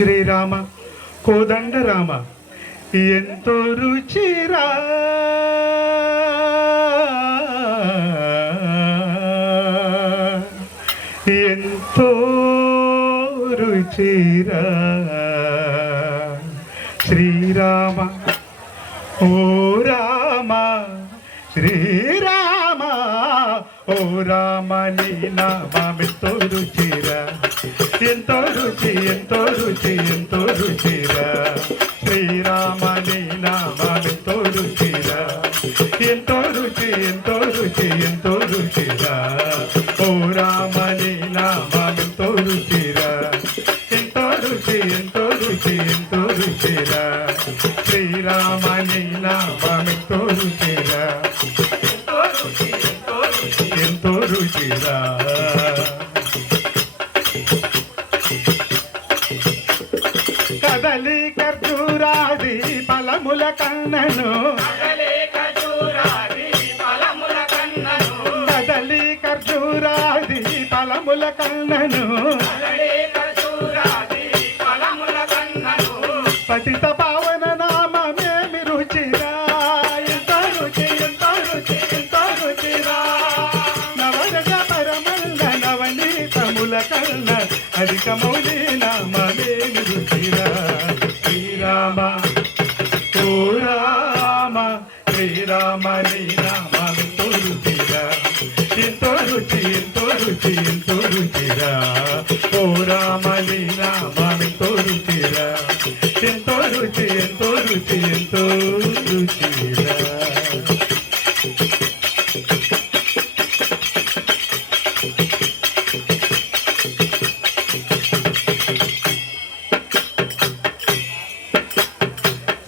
శ్రీరామ కోదండ రామ ఎంతో రుచిరా ఎంతో రుచిరా శ్రీరామ ఓ రామ శ్రీరామ ఓ రామ నీ నామెంతో రుచిరా ఎంతో రుచి ఎంతో రుచి ఎంతో రుచిరా శ్రీరామ నీ నామెంతో రుచిరా ఎంతో రుచి ఎంతో రుచి ఎంతో రుచిరా ఓ రామ నీ నామెంతో రుచిరా ఎంతో రుచి ఎంతో రుచి ఎంతో రుచిరా శ్రీరామ నీ నామెంతో రుచిరా ఎంతో రుచిరా కదలి ఖర్జూరాది ఫలముల కన్నను కదలి ఖర్జూరాది ఫలముల కన్నను పతిత పావన నామమేమి రుచిరా ఎంతో రుచి ఎంతో రుచి ఎంతో రుచిరా నవరజ పరమల్ల నవనీతముల కన్న అధిక మౌలి నామమేమి రుచిరా శ్రీరామ ఓ రామ శ్రీరామ నీ నామెంతో రుచిరా ఎంతో రుచి ఎంతో రుచి ఎంతో రుచిరా ఓ రామ నీ నామెంతో రుచిరా ఎంతో రుచి ఎంతో రుచి ఎంతో రుచిరా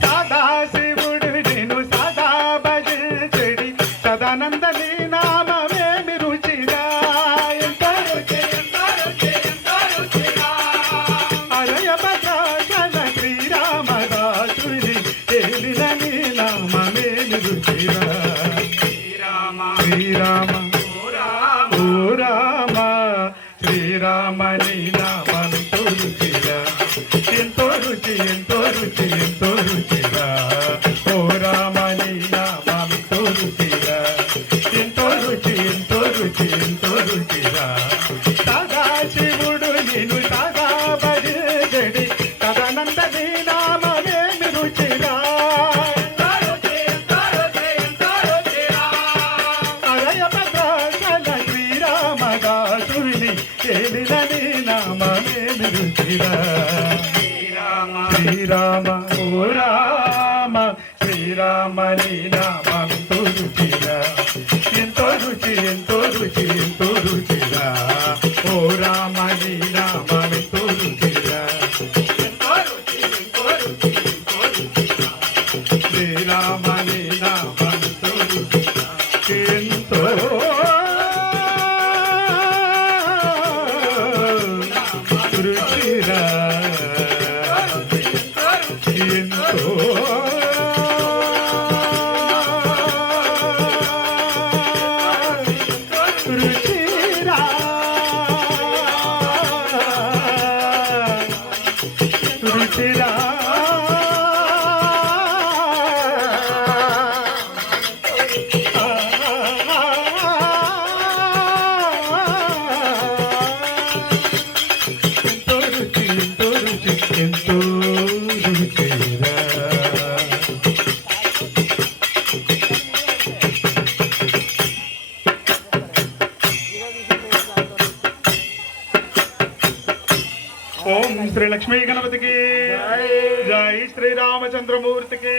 సదాశివుడు నేను సదా భజించడి సదానంద నీ నామమేమి రుచిరా ఎంతో రుచి ఎంతో రుచి ఎంతో రుచిరా అరయ భద్రాచల శ్రీరామదాసుని ఏలిన నీ నామమేమి రుచిరా శ్రీరామ ఓ రామ శ్రీరామ నీ నామెంతో రుచిరా ఎంతో రుచి ఎంతో రుచి ఎంతో రుచిరా ఓ రామ నీ నామెంతో రుచిరా ఎంతో రుచి ఎంతో రుచి ఎంతో రుచిరా సదాశివుడు నేను సదా భజించడి సదానంద నీ నామమేమి రుచిరా అరయ భద్రాచల శ్రీరామదాసుని ఏలిన నీ నామమేమి రుచిరా శ్రీరామ ఓ రామ శ్రీరామ నీ నామెంతో రుచిరా ఎంతో రుచి ఎంతో రుచి ఎంతో రుచిరా ఓ రామ నీ నామెంతో రుచిరా ఎంతో రుచి ఎంతో రుచి ఎంతో రుచిరా శ్రీరామ నీ నామెంతో రుచిరా ఎంతో రుచిరా ఎంతో రుచిరా రుచిరా ఎంతో రుచి ఎంతో రుచి ఎంతో రుచిరా ఓం శ్రీ లక్ష్మీ గణపతికి జై శ్రీ రామచంద్రమూర్తికి